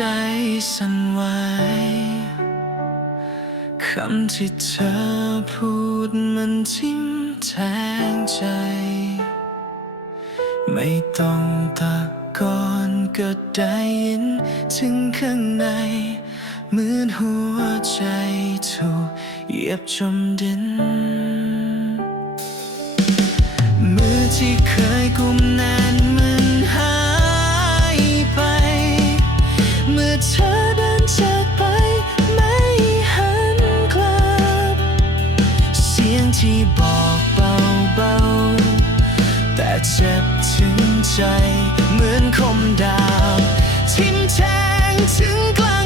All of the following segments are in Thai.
ใจสั่นไหวคำที่เธอพูดมันทิ่มแทงใจ ไม่ต้องตะกอนก็ได้ยิน ถึงข้างในเหมือนหัวใจถูกเหยียบจมดิน มือที่เคยกุมแน่น เจ็บถึงใจ เหมือนคมดาบทิ่มแทงถึงกลาง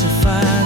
to find.